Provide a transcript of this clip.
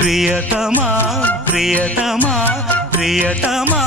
ప్రియతమా ప్రియతమా ప్రియతమా